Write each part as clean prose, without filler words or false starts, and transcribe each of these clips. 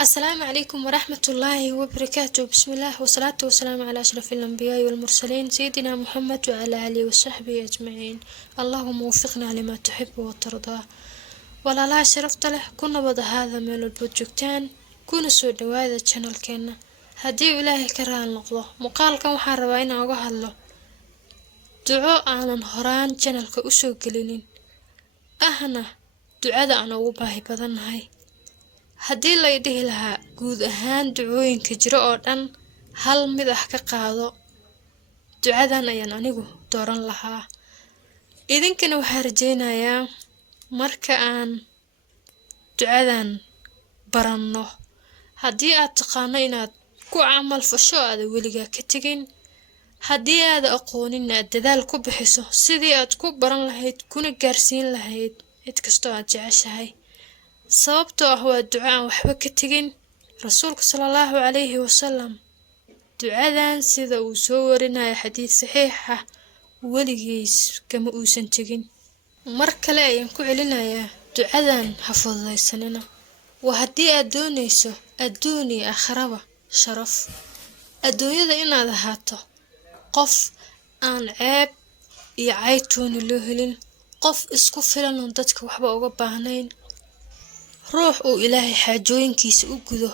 السلام عليكم ورحمة الله وبركاته. بسم الله والصلاة والسلام على أشرف الأنبياء والمرسلين سيدنا محمد وعلى آله وصحبه أجمعين. اللهم وفقنا لما تحب وترضى. ولا لا شرفت له كنا وضع هذا من البوجكتان كنا سود هذا channel كنا هدي إلهي كران نقضه مقال كم حربين أو هلا دعاء على نهران channel كأسو قليلين أهنا دعاء أنا وباهي بدن هاي haddii la dhihi lahaa guud ahaan ducooyinka jiro oo dhan hal mid ah ka qaado ducadan ayaan anigu dooran lahaa. idinkana waxaan rajeynayaa marka aan ducadan baranno haddii aad taqaano inaad ku camal fasho aad weligaa ka tagin, haddii aad aqoonin aad dadaal ku bixiso sidii aad ku baran lahayd kuna gaarsiin lahayd cid kastoo aad jeceshahay. sababtoo ah waa duco aan waxba ka tegin rasuulka sallallahu alayhi wasallam. ducadan sida uu soo warinayo xadiis saxiix ah weligiis kama uusan tegin. mar kale ayaan ku celinayaa ducadan ha fududaysanina. waa haddii aad doonayso adduun iyo aakhiraba sharaf, adduunyada inaad ahaato qof aan ceeb iyo caytooni loo helin, qof isku filan oo dadka waxba uga baahnayn, ruux uu ilaahay xaajooyinkiisa u gudo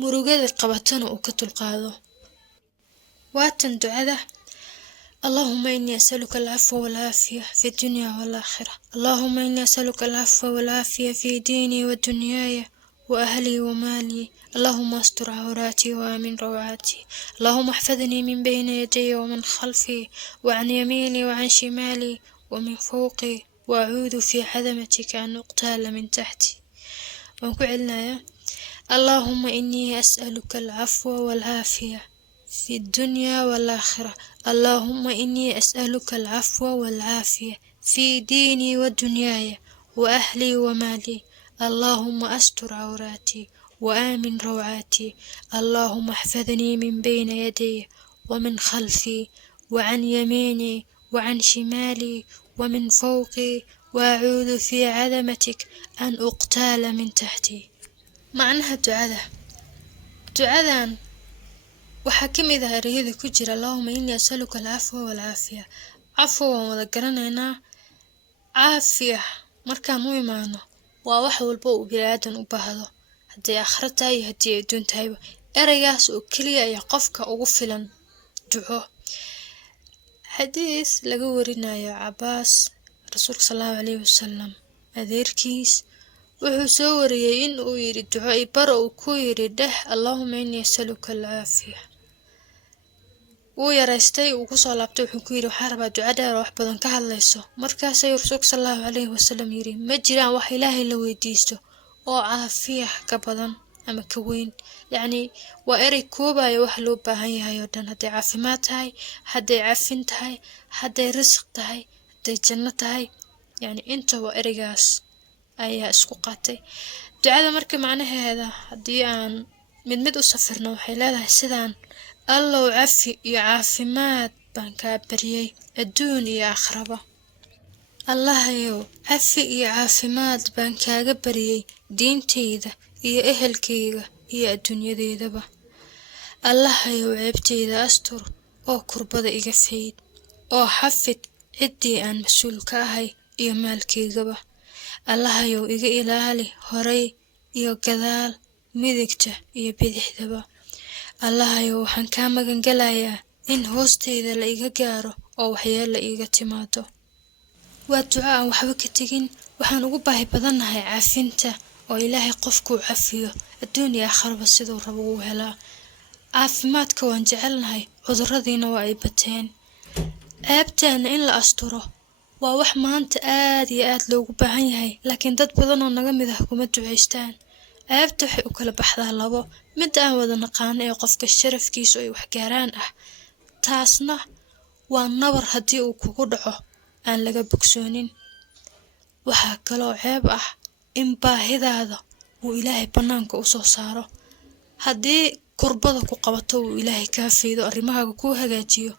murugada qabatana uu ka dulqaado. waatan ducada اللهم إني أسألك العفو والعافية في الدنيا والآخرة. اللهم إني أسألك العفو والعافية في ديني ودنياي وأهلي ومالي. اللهم استر عوراتي وآمن روعاتي. اللهم احفظني من بين يدي ومن خلفي وعن يميني وعن شمالي ومن فوقي، وأعوذ في عظمتك أن أقتال من تحتي. ونقولنا اللهم إني أسألك العفو والعافية في الدنيا والآخرة. اللهم إني أسألك العفو والعافية في ديني ودنياي وأهلي ومالي. اللهم أستر عوراتي وآمن روعاتي. اللهم احفظني من بين يدي ومن خلفي وعن يميني وعن شمالي ومن فوقي، وأعوذ في عظمتك أن أقتال من تحتي. معناها ducadan waxaa ka mid ah ereyada ku jira اللهم إني أسألك العفو والعافية. cafwa waan wada garanaynaa, caafiya markaan u imaano waa wax walba uu bini'aadan u baahdo, haddii aakhiro tahay iyo haddii adduun tahayba. ereygaas oo keliya ayaa qofka ugu filan duco. xadiis laga warinayo cabaas rasuulka sallallahu alayhi wasallam adeerkiis wuxuu soo wariyay in uu yiri duco ibaro uu ku yiri dheh اللهم إني أسألك العافية. wuu yaraystay uu kusoo laabtay wuxuu ku yiri waxaan rabaa duco dheer oo wax badan ka hadlayso. markaas ayuu rasuulka sallallahu alayhi wasallam yiri ma jiraan wax ilaahay la weydiisto oo caafiya ka badan ama ka weyn. yacni waa erey koobayo wax loo baahan yahay oo dhan, hadday caafimaad tahay, hadday cafin tahay, hadday risq tahay, hadday janno tahay, yacni intaba ereygaas ayaa isku qaatay. ducada marka macnaheeda haddii aan mid mid u safirno waxay leedahay sidaan: allow cafi iyo caafimaad baan kaa baryay adduun iyo aakhiraba. allahayow cafi iyo caafimaad baan kaaga baryay diinteyda iyo ehelkayga iyo adduunyadeedaba. allahayow ceebteyda astur oo kurbada iga fayd, oo xafid ciddii aan mas-uul ka ahay iyo maalkaygaba. allahayow iga ilaali horay iyo gadaal, midigta iyo bidixdaba. allahayow waxaan kaa magan galayaa in hoosteyda la iga gaaro oo waxyeelo iiga timaado. waa duco aan waxba ka tegin. waxaan ugu baahi badannahay caafinta oo ilaahay qofkuu cafiyo adduun iyo aakhiraba siduu rabo uu helaa. caafimaadka waan jecelnahay, cuduradiina waa ay bateen. ceebteena in la asturo waa wax maanta aad iyo aad loogu baahan yahay, laakiin dad badan oo naga mid ah kuma ducaystaan. ceebta waxay u kala baxdaa labo: mid aan wada naqaano ee qofka sharafkiisu ay wax gaaraan ah, taasna waa nabar haddii uu kugu dhaco aan laga bogsoonin. waxaa kaloo ceeb ah in baahidaada uu ilaahay bannaanka u soo saaro. haddii kurbada ku qabato uu ilaahay kaa faydo arrimahaaga kuu hagaajiyo,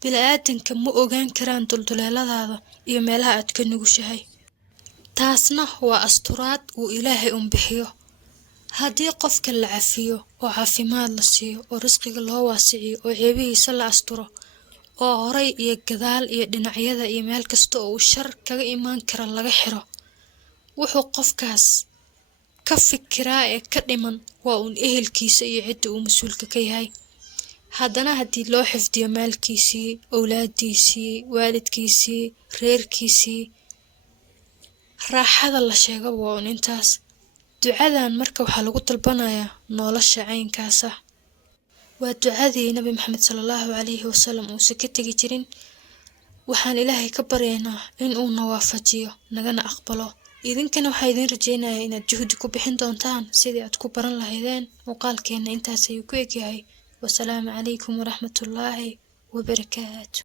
bini'aadanka ma ogaan karaan dulduleeladaada iyo meelaha aad ka nugushahay. taasna waa asturaad uu ilaahay bixiyo. haddii qofka la cafiyo oo caafimaad la siiyo oo risqiga loo waasiciyo oo ceebihiisa la asturo oo horay iyo gadaal iyo dhinacyada iyo meel kasta oo uu shar kaga imaan kara laga xiro, wuxuu qofkaas ka fikiraa ee ka dhiman waa uun ehelkiisa iyo cidda uu mas-uulka ka yahay. haddana haddii loo xifdiyo maalkiisii, awlaadiisii, waalidkiisii, reerkiisii, raaxada la sheegaba waa uun intaas. ducadan marka waxaa lagu dalbanayaa nolosha caynkaas ah. waa ducadii nabi maxamed sallallahu calayhi wasallam uusan ka tegi jirin. waxaan ilaahay ka baryaynaa in uu na waafajiyo nagana aqbalo. idinkana waxaa idin rajaynayaa inaad juhdi ku bixin doontaan sidii aad ku baran lahaydeen. muuqaalkeena intaas ayuu ku egyahay. wasalaamu calaykum waraxmatullaahi wabarakaatu.